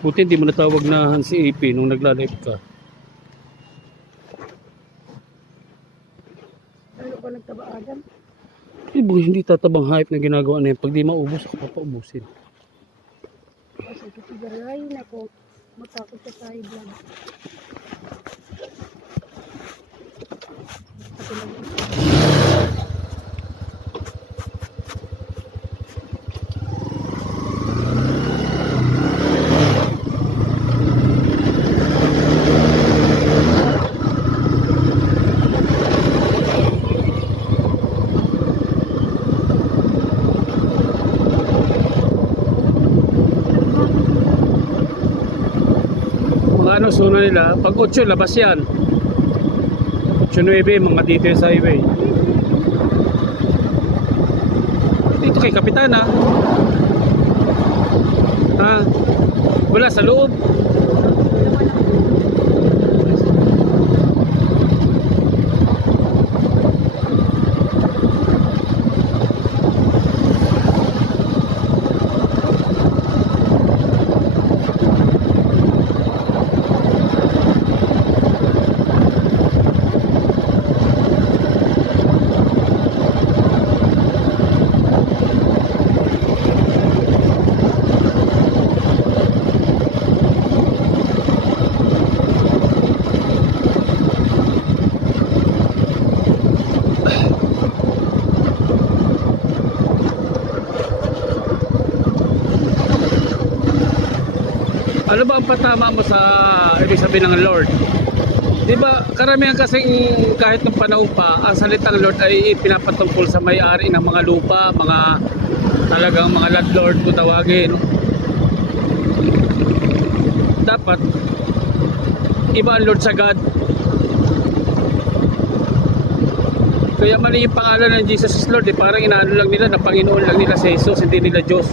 Buti hindi mo natawag na si AP nung nagla-live ka. Ano ba nagtaba Adam? Eh, hindi tatabang hype na ginagawa na yun. Pag di maubos, ako papaubusin. Kasi kasigaray na ko. Matakot ka sa vlog. Ano suno nila, pag 8 labas yan 8-9 mga dito sa highway dito kay Kapitana ha, wala sa loob. Ano ba ang patama mo sa ibig sabihin ng Lord? Di ba karamihan kasing kahit ng panahon pa, ang salitang Lord ay pinapatungkol sa may-ari ng mga lupa, mga talagang mga landlord kung tawagin. Dapat iba ang Lord sa God. Kaya mali yung pangalan ng Jesus is Lord, parang inaano lang nila na Panginoon lang nila si Jesus, hindi nila Diyos.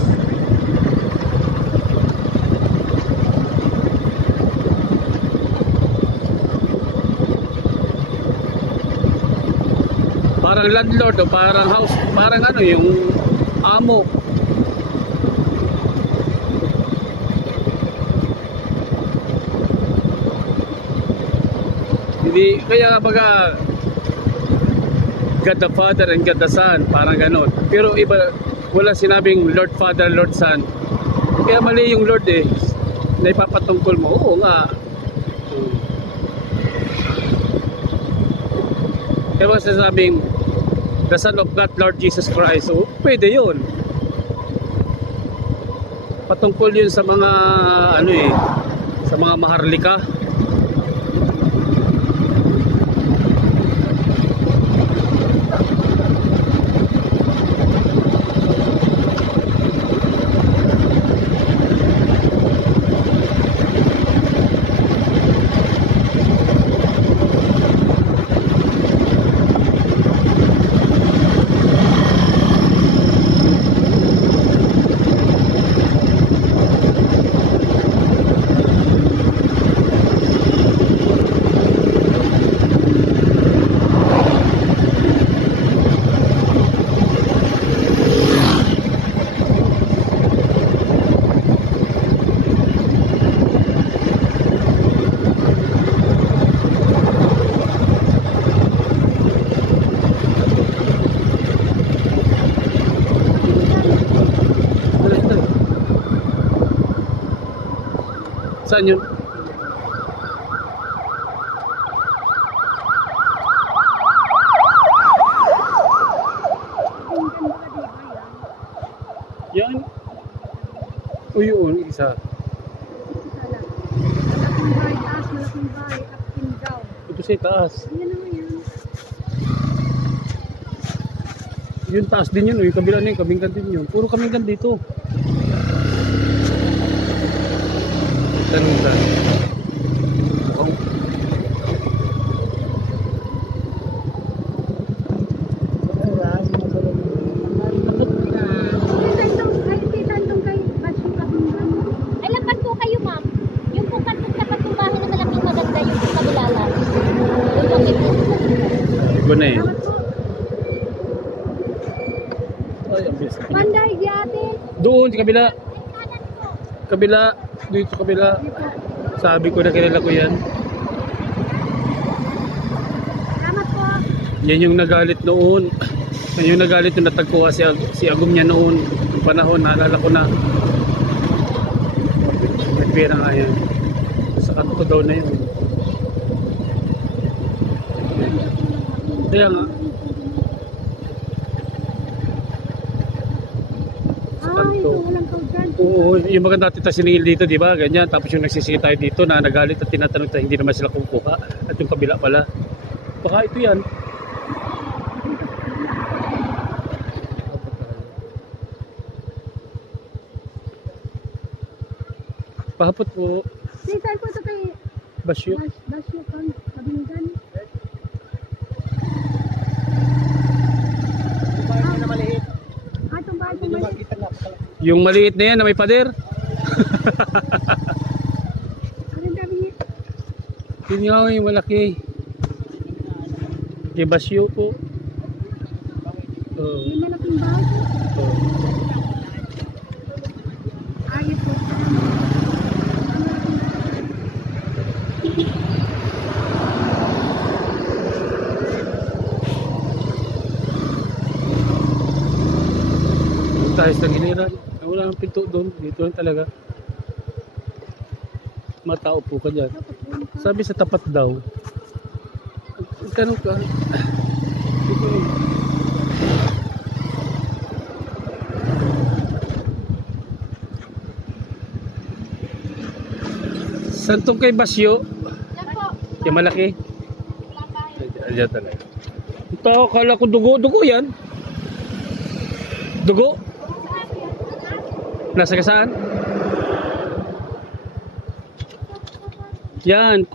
Parang landlord o parang house, parang ano yung amo. Hindi, kaya baga God the Father and God the Son, parang ganon. Pero iba, wala sinabing Lord Father, Lord Son. Kaya mali yung Lord eh, na ipapatungkol mo. Oo nga. Kaya ba sinasabing the Son of God, Lord Jesus Christ. So, pwede yun. Patungkol yun sa mga ano eh, sa mga maharlika. Saan yun? Yan. O yun, isa. Malaking bahay, taas, malaking bahay, up and down. Ito sa taas. Yan naman yan. Yung taas din yun, o yung kabila na yung kaminggan din yun. Puro kaminggan dito. Tanong saan? Oh. Ay, lapat po kayo, ma'am. Yung po kanto sa patumbahan na malaking maganda, yung po kabila lang. Yung bakit po. Ito na eh. Ay, ang bilis. Panday, yate. Doon, sa kabila. Ay, kanan po. Kabila, dito sa kabila. Sabi ko na kilala ko yan. Salamat po. Yan yung nagalit noon. Yan yung nagalit nung natagpuan si Agum niya noon. Yung panahon, naalala ko na. May pera nga yan. Sa kanto daw na yun. Kaya nga. Sa kanto. Ito walang tao dyan. Oo, yung mga dati tayo siningil dito, di ba? Ganyan. Tapos yung nagsisingil tayo dito na nagalit at tinatanong tayo, hindi naman sila kumukuha. At yung kabila pala. Baka ito yan. Pahapot po. Saan po ito kay Basyo. Basyo kang kabingan? Itong bahay ko maliit. Yung maliit na yan na may pader. Anong dami? Yun nga yung malaki. Kay Basyo po. Oo. May malaking bahay. Ayos po. Yung tayo sa giliran. Wala nang pinto doon. Dito lang talaga. Matao po ka dyan. Sabi sa tapat daw. Tanong ka. Dito yun. Saan tong kay Basyo? Yan po. Yung malaki? Wala tayo. Diyan talaga. Ito, kala ko dugo. Dugo yan. Dugo? Nasa kasaan? Yan.